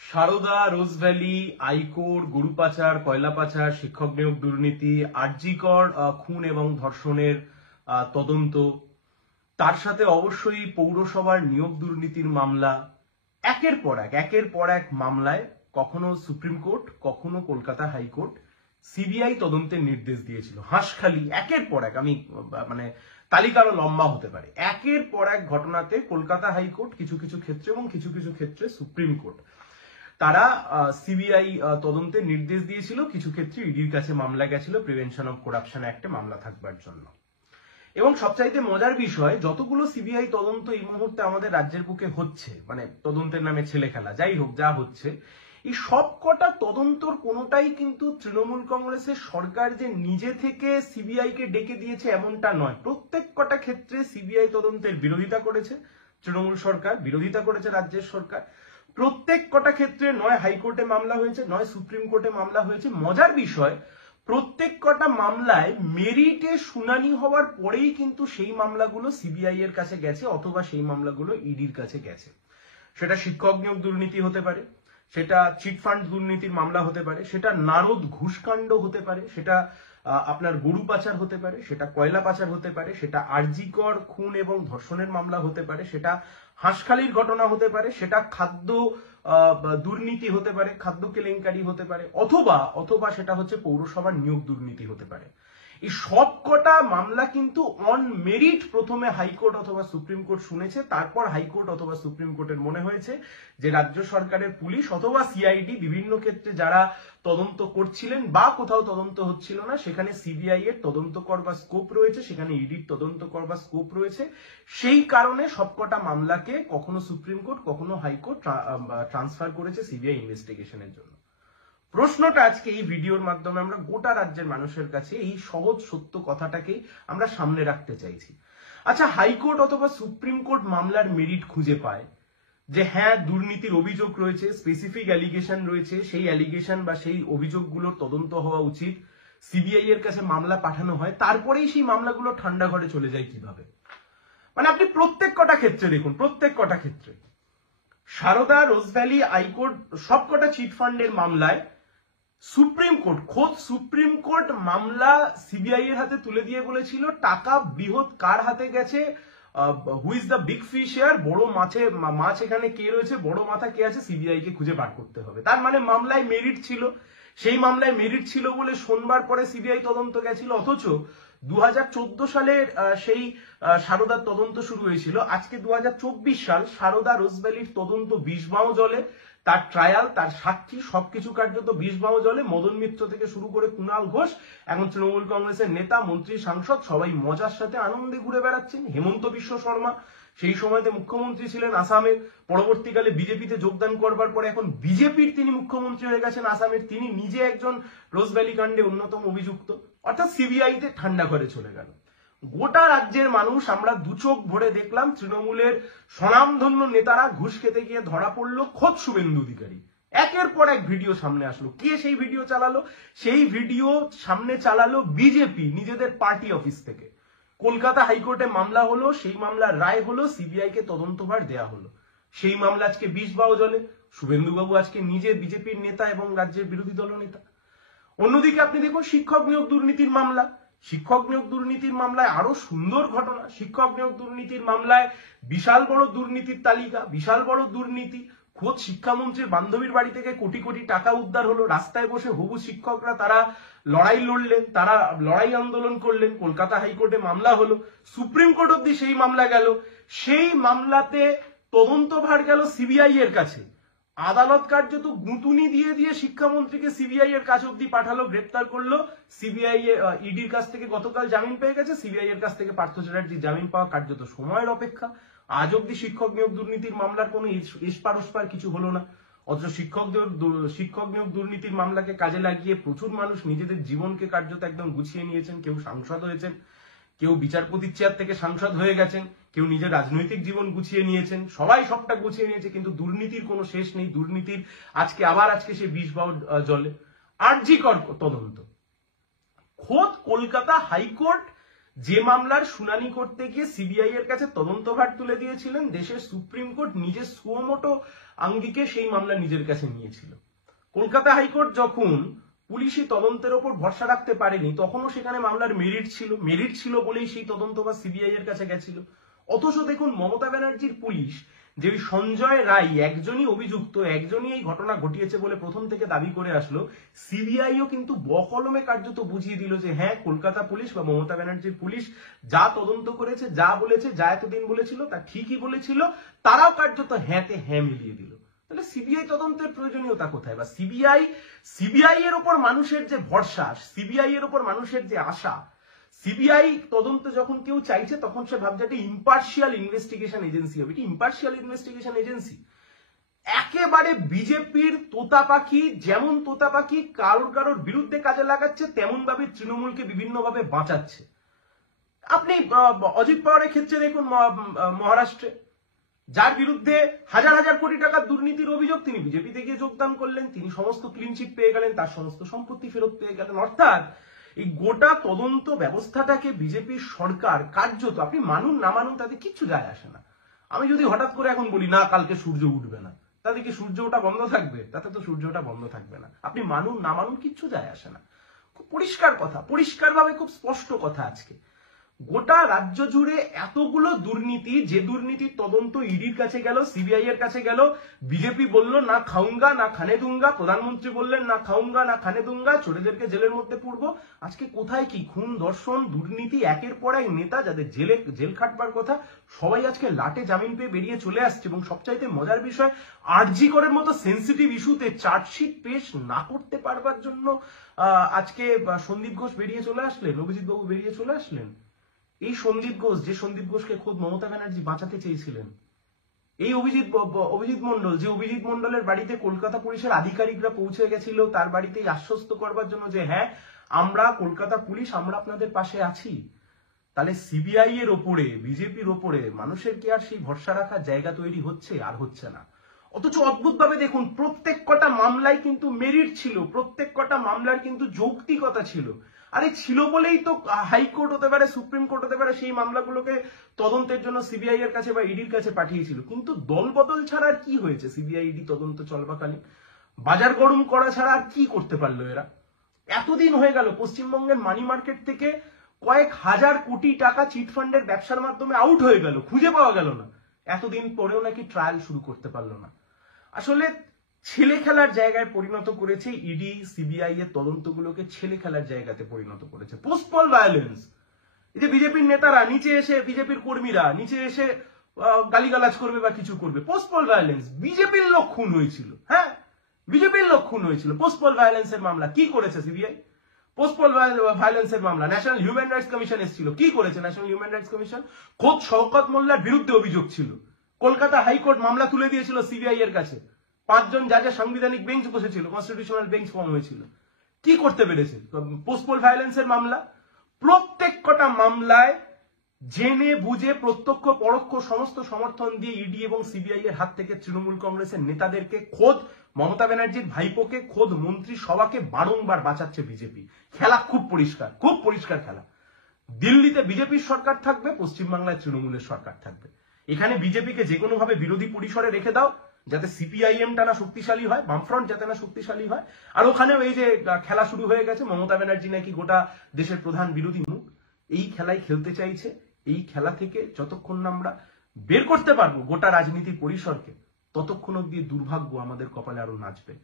Sarada, Rose Valley, আইকোর, গরু পাচার, কয়লা পাচার, শিক্ষক নিয়োগ দুর্নীতি, আরজিকর খুন এবং ধর্ষণের তদন্ত, তার সাথে অবশ্যই পৌরসভার নিয়োগ দুর্নীতির মামলা, একের পর এক মামলায় কখনো সুপ্রিম কোর্ট, কখনো কলকাতা হাইকোর্ট সিবিআই তদন্তের নির্দেশ দিয়েছিল। হাঁসখালি একের পর এক, আমি মানে তালিকা আরো লম্বা হতে পারে, একের পর এক ঘটনাতে কলকাতা হাইকোর্ট কিছু কিছু ক্ষেত্রে এবং কিছু কিছু ক্ষেত্রে সুপ্রিম কোর্ট তারা সিবিআই তদন্তের নির্দেশ দিয়েছিল। কিছু ক্ষেত্রে ইডির কাছে মামলা গেছিল প্রিভেনশন অফ করাপশন অ্যাক্টে মামলা থাকবার জন্য। এবং সবচাইতে মজার বিষয়, যতগুলো সিবিআই তদন্ত এই মুহূর্তে আমাদের রাজ্যের বুকে হচ্ছে, মানে তদন্তের নামে ছেলে খেলা যাই হোক যা হচ্ছে, এই সবকটা তদন্তর কোনোটাই কিন্তু তৃণমূল কংগ্রেসের সরকার যে নিজে থেকে সিবিআই কে ডেকে দিয়েছে এমনটা নয়। প্রত্যেক কটা ক্ষেত্রে সিবিআই তদন্তের বিরোধিতা করেছে তৃণমূল সরকার, বিরোধিতা করেছে রাজ্যের সরকার। প্রত্যেক কটা ক্ষেত্রে নয় হাইকোর্টে মামলা হয়েছে, নয় সুপ্রিম কোর্টে মামলা হয়েছে। মজার বিষয়, প্রত্যেক কটা মামলায় মেরিটে শুনানি হওয়ার পরেই কিন্তু সেই মামলাগুলো সিবিআই এর কাছে গেছে অথবা সেই মামলাগুলো ইডির কাছে গেছে। সেটা শিক্ষক নিয়োগ দুর্নীতি হতে পারে, সেটা চিটফান্ড দুর্নীতির মামলা হতে পারে, সেটা নারদ ঘুষকাণ্ড হতে পারে, সেটা আপনার গরু পাচার হতে পারে, সেটা কয়লা পাচার হতে পারে, সেটা আরজিকর খুন এবং ধর্ষণের মামলা হতে পারে, সেটা হাঁসখালির ঘটনা হতে পারে, সেটা খাদ্য দুর্নীতি হতে পারে, খাদ্য কেলেঙ্কারি হতে পারে, অথবা সেটা হচ্ছে পৌরসভার নিয়োগ দুর্নীতি হতে পারে। এই সবকটা মামলা কিন্তু অন মেরিট প্রথমে হাইকোর্ট অথবা সুপ্রিম কোর্ট শুনেছে, তারপর হাইকোর্ট অথবা সুপ্রিম কোর্টের মনে হয়েছে যে রাজ্য সরকারের পুলিশ অথবা সিআইডি বিভিন্ন ক্ষেত্রে যারা তদন্ত করছিলেন বা কোথাও তদন্ত হচ্ছিল না সেখানে সিবিআই এর তদন্ত করবার স্কোপ রয়েছে, সেখানে ইডির তদন্ত করবার স্কোপ রয়েছে। সেই কারণে সবকটা মামলাকে কখনো সুপ্রিম কোর্ট কখনো হাইকোর্ট ট্রান্সফার করেছে সিবিআই ইনভেস্টিগেশনের জন্য। প্রশ্নটা আজকে এই ভিডিওর মাধ্যমে আমরা গোটা রাজ্যের মানুষের কাছে এই সহজ সত্য কথাটাকেই আমরা সামনে রাখতে চাইছি। আচ্ছা, হাইকোর্ট অথবা সুপ্রিম কোর্ট মামলার মেরিট খুঁজে পায় যে হ্যাঁ দুর্নীতির অভিযোগ রয়েছে, স্পেসিফিক অ্যালিগেশন রয়েছে, সেই অ্যালিগেশন বা সেই অভিযোগগুলোর তদন্ত হওয়া উচিত, সিবিআই এর কাছে মামলা পাঠানো হয়, তারপরেই সেই মামলাগুলো ঠান্ডা ঘরে চলে যায় কিভাবে? মানে আপনি প্রত্যেক কটা ক্ষেত্রে দেখুন, প্রত্যেক কটা ক্ষেত্রে সারদা, রোজভ্যালি, হাইকোর্ট সবকটা চিটফান্ডের মামলায় খোদ সুপ্রিম কোর্ট মামলা সিবিআই এর হাতে তুলে দিয়ে বলেছিল টাকা বৃহৎ কার হাতে গেছে, who is the big fish here, বড় মাছ এখানে কে রয়েছে, বড় মাথা কে আছে, সিবিআই কে খুঁজে বার করতে হবে। তার মানে মামলায় মেরিট ছিল, সেই মামলায় মেরিট ছিল বলে শোনবার পরে সিবিআই তদন্ত গেছিল। অথচ 2014 সালের সেই সারদার তদন্ত শুরু হয়েছিল, আজকে 2024 সাল, সারদা রোজভ্যালির তদন্ত বিষবাও জলে, তার ট্রায়াল, তার সাক্ষী সবকিছু কার্যত বিষবাও জলে। মদন মিত্র থেকে শুরু করে কুণাল ঘোষ, এখন তৃণমূল কংগ্রেসের নেতা, মন্ত্রী, সাংসদ সবাই মজার সাথে আনন্দে ঘুরে বেড়াচ্ছেন। হেমন্ত বিশ্ব শর্মা সেই সময়তে মুখ্যমন্ত্রী ছিলেন আসামের, পরবর্তীকালে বিজেপিতে যোগদান করবার পরে এখন বিজেপির তিনি মুখ্যমন্ত্রী হয়ে গেছেন আসামের, তিনি নিজে একজন রোজভ্যালি কাণ্ডে অন্যতম অভিযুক্ত। অর্থাৎ সিবিআই তে ঠান্ডা ঘরে চলে গেল। গোটা রাজ্যের মানুষ আমরা দু চোখ ভরে দেখলাম তৃণমূলের স্বনামধন্য নেতারা ঘুষ খেতে গিয়ে ধরা পড়লো খোদ শুভেন্দু অধিকারী। একের পর এক ভিডিও সামনে আসলো। কে সেই ভিডিও চালালো? সেই ভিডিও সামনে চালালো বিজেপি নিজেদের পার্টি অফিস থেকে। কলকাতা হাইকোর্টে মামলা হলো, সেই মামলার রায় হলো, সিবিআই কে তদন্তভার দেয়া হলো। সেই মামলা আজকে বিষবাও জলে। শুভেন্দু বাবু আজকে নিজে বিজেপির নেতা এবং রাজ্যের বিরোধী দল নেতা। অন্যদিকে আপনি দেখুন শিক্ষক নিয়োগ দুর্নীতির মামলা। শিক্ষক নিয়োগ দুর্নীতির মামলায় আরো সুন্দর ঘটনা। শিক্ষক নিয়োগ দুর্নীতির মামলায় বিশাল বড় দুর্নীতির তালিকা, বিশাল বড় দুর্নীতি। খোদ শিক্ষামন্ত্রীর বান্ধবীর বাড়ি থেকে কোটি কোটি টাকা উদ্ধার হলো। রাস্তায় বসে হবু শিক্ষকরা তারা লড়াই লড়লেন, তারা লড়াই আন্দোলন করলেন। কলকাতা হাইকোর্টে মামলা হলো, সুপ্রিম কোর্ট অব্দি সেই মামলা গেল। সেই মামলাতে তদন্তভার গেল সিবিআই এর কাছে। আদালত কার্যত গুঁতুনি দিয়ে দিয়ে শিক্ষামন্ত্রীকে সিবিআই এর কাছ অব্দি পাঠালো, গ্রেপ্তার করলো। সিবিআই ইডির কাছ থেকে গতকাল জামিন পেয়ে গেছে, সিবিআই এর কাছ থেকে পার্থ চ্যাটার্জি জামিন পাওয়া কার্যত সময়ের অপেক্ষা। আজ অব্দি শিক্ষক নিয়োগ দুর্নীতির মামলার কোনো এসপার ওসপার কিছু হলো না। অথচ শিক্ষক নিয়োগ দুর্নীতির মামলাকে কাজে লাগিয়ে প্রচুর মানুষ নিজেদের জীবনকে কার্যত একদম গুছিয়ে নিয়েছেন। কেউ সাংসদ হয়েছেন, কেউ বিচারপতির চেয়ার থেকে সাংসদ হয়ে গেছেন, কেউ নিজের রাজনৈতিক জীবন গুছিয়ে নিয়েছেন, সবাই সবটা গুছিয়ে নিয়েছে। কিন্তু দুর্নীতির কোনো শেষ নেই। দুর্নীতির আজকে সে বিষবাও জলে। আরজিকর তদন্ত, খোদ কলকাতা হাইকোর্ট যে মামলার শুনানি করতে গিয়ে সিবিআই এর কাছে তদন্তভার তুলে দিয়েছিলেন দেশের সুপ্রিম কোর্ট নিজের সুমোটো আঙ্গিকে সেই মামলা নিজের কাছে নিয়েছিল। কলকাতা হাইকোর্ট যখন পুলিশি তদন্তের ওপর ভরসা রাখতে পারেনি তখনও সেখানে মামলার মেরিট ছিল বলেই সেই তদন্তভার সিবিআই এর কাছে গেছিল। অথচ দেখুন মমতা ব্যানার্জির পুলিশ যে ওই সঞ্জয় রায় একজনই অভিযুক্ত, একজনই এই ঘটনা ঘটিয়েছে বলে প্রথম থেকে দাবি করে আসলো, সিবিআইও কিন্তু বকলমে কার্যত বুঝিয়ে দিল যে হ্যাঁ কলকাতা পুলিশ বা মমতা ব্যানার্জির পুলিশ যা তদন্ত করেছে, যা বলেছে, যা এতদিন বলেছিল তা ঠিকই বলেছিল, তারাও কার্যত হ্যাঁতে হ্যাঁ মিলিয়ে দিল। তাহলে সিবিআই তদন্তের প্রয়োজনীয়তা কোথায়? বা সিবিআই এর উপর মানুষের যে ভরসা, সিবিআই এর উপর মানুষের যে আশা, সিবিআই তদন্ত যখন কেউ চাইছে তখন সে ভাবছে একটা ইম্পার্শিয়াল ইনভেস্টিগেশন এজেন্সি হবে। এটি ইম্পার্শিয়াল ইনভেস্টিগেশন এজেন্সি একেবারে বিজেপির তোতা পাখি, যেমন তোতা পাখি কারোর বিরুদ্ধে কাজে লাগাচ্ছে তেমন ভাবে তৃণমূলকে বিভিন্ন ভাবে বাঁচাচ্ছে। আপনি অজিত পাওয়ারের ক্ষেত্রে দেখুন, মহারাষ্ট্রে যার বিরুদ্ধে হাজার হাজার কোটি টাকার দুর্নীতির অভিযোগ, তিনি বিজেপিতে গিয়ে যোগদান করলেন, তিনি সমস্ত ক্লিন চিট পেয়ে গেলেন, তার সমস্ত সম্পত্তি ফেরত পেয়ে গেলেন। অর্থাৎ এই গোটা তদন্ত ব্যবস্থাটাকে বিজেপির সরকার কার্যত, আপনি মানুন না মানুন তাতে কিচ্ছু যায় আসে না। আমি যদি হঠাৎ করে এখন বলি না কালকে সূর্য উঠবে না, তাতে কি সূর্য ওঠা বন্ধ থাকবে? তাতে তো সূর্য ওঠা বন্ধ থাকবে না। আপনি মানুন না মানুন কিচ্ছু যায় আসে না। খুব পরিষ্কার কথা, পরিষ্কারভাবে খুব স্পষ্ট কথা। আজকে গোটা রাজ্য জুড়ে এতগুলো দুর্নীতি, যে দুর্নীতির তদন্ত ইডির কাছে গেল, সিবিআই এর কাছে গেল, বিজেপি বলল না খাউঙ্গা না খানে দুঙ্গা, প্রধানমন্ত্রী বললেন না খাউঙ্গা না খানে দুঙ্গা, চোরেদেরকে জেলের মধ্যে পুরবো। আজকে কোথায় কি খুন, ধর্ষণ, দুর্নীতি, একের পর এক নেতা যাদের জেল খাটবার কথা, সবাই আজকে লাটে জামিন পেয়ে বেরিয়ে চলে আসছে। এবং সবচাইতে মজার বিষয়, আরজি করের মতো সেন্সিটিভ ইস্যুতে চার্জশিট পেশ না করতে পারবার জন্য আজকে সন্দীপ ঘোষ বেরিয়ে চলে আসলেন, অভিজিৎ বাবু বেরিয়ে চলে আসলেন। এই সন্দীপ ঘোষ, যে সন্দীপ ঘোষকে খোদ মমতা ব্যানার্জি বাঁচাতে চেয়েছিলেন, এই অভিজিৎ মন্ডল, যে অভিজিৎ মন্ডলের বাড়িতে কলকাতা পুলিশের আধিকারিকরা পৌঁছে গেছিল তার বাড়িতেই আশ্বস্ত করবার জন্য যে হ্যাঁ আমরা কলকাতা পুলিশ, আমরা আপনাদের পাশে আছি। তাহলে সিবিআই এর ওপরে, বিজেপির ওপরে মানুষের কি আর সেই ভরসা রাখার জায়গা তৈরি হচ্ছে? আর হচ্ছে না। অথচ অদ্ভুত ভাবে দেখুন, প্রত্যেক কটা মামলায় কিন্তু মেরিট ছিল, প্রত্যেক কটা মামলার কিন্তু যৌক্তিকতা ছিল। আরে ছিল বলেই তো হাইকোর্ট হতে পারে, সুপ্রিম কোর্ট হতে পারে, সেই মামলাগুলোকে তদন্তের জন্য সিবিআই এর কাছে বা ইডির কাছে পাঠিয়েছিল। কিন্তু দল বদল ছাড়া আর কি হয়েছে? সিবিআই ইডি তদন্ত চলবাকালীন বাজার গরম করা ছাড়া আর কি করতে পারলো এরা? এতদিন হয়ে গেল, পশ্চিমবঙ্গের মানি মার্কেট থেকে কয়েক হাজার কোটি টাকা চিটফান্ডের ব্যবসার মাধ্যমে আউট হয়ে গেল, খুঁজে পাওয়া গেল না। এতদিন পরেও নাকি ট্রায়াল শুরু করতে পারলো না। আসলে ছেলে খেলার জায়গায় পরিণত করেছে ইডি, সিবিআই এর তদন্তগুলোকে ছেলে খেলার জায়গাতে পরিণত করেছে। পোস্টপল ভায়োলেন্স, এই যে বিজেপির নেতারা নিচে এসে, বিজেপির কর্মীরা নিচে এসে গালিগালাজ করবে বা কিছু করবে, পোস্টপল ভায়োলেন্স, বিজেপির লোক খুন হয়েছিল, হ্যাঁ বিজেপির লোক খুন হয়েছিল। পোস্টপল ভায়োলেন্সের মামলা কি করেছে সিবিআই? পোস্টপল ভায়োলেন্সের মামলা ন্যাশনাল হিউম্যান রাইটস কমিশন এসেছিল, কি করেছে ন্যাশনাল হিউম্যান রাইটস কমিশন? খোদ শওকত মোল্লার বিরুদ্ধে অভিযোগ ছিল, কলকাতা হাইকোর্ট মামলা তুলে দিয়েছিল সিবিআই এর কাছে, 5 জন জাজের সাংবিধানিক বেঞ্চ বসেছিল, কনস্টিটিউশনাল বেঞ্চ ফর্ম হয়েছিল। কি করতে পেরেছে? পোস্টপল ভায়োলেন্সের মামলা, প্রত্যেক কটা মামলায় জেনে বুঝে প্রত্যক্ষ পরোক্ষ সমস্ত সমর্থন দিয়ে ইডি এবং সিবিআই এর হাত থেকে তৃণমূল কংগ্রেসের নেতাদেরকে, খোদ মমতা ব্যানার্জির ভাইপোকে, খোদ মন্ত্রী সভাকে বারংবার বাঁচাচ্ছে বিজেপি। খেলা খুব পরিষ্কার, খুব পরিষ্কার খেলা। দিল্লিতে বিজেপির সরকার থাকবে, পশ্চিমবাংলায় তৃণমূলের সরকার থাকবে। এখানে বিজেপিকে যে কোনো ভাবে বিরোধী পরিসরে রেখে দাও, যাতে সিপিআইএম টা না শক্তিশালী হয়, বামফ্রন্ট যাতে না শক্তিশালী হয়। আর ওখানেও এই যে খেলা শুরু হয়ে গেছে, মমতা ব্যানার্জি নাকি গোটা দেশের প্রধান বিরোধী মুখ, এই খেলাই খেলতে চাইছে। এই খেলা থেকে যতক্ষণ না আমরা বের করতে পারবো গোটা রাজনীতি পরিসরকে, ততক্ষণ অব্দি দুর্ভাগ্য আমাদের কপালে আরো নাচবে।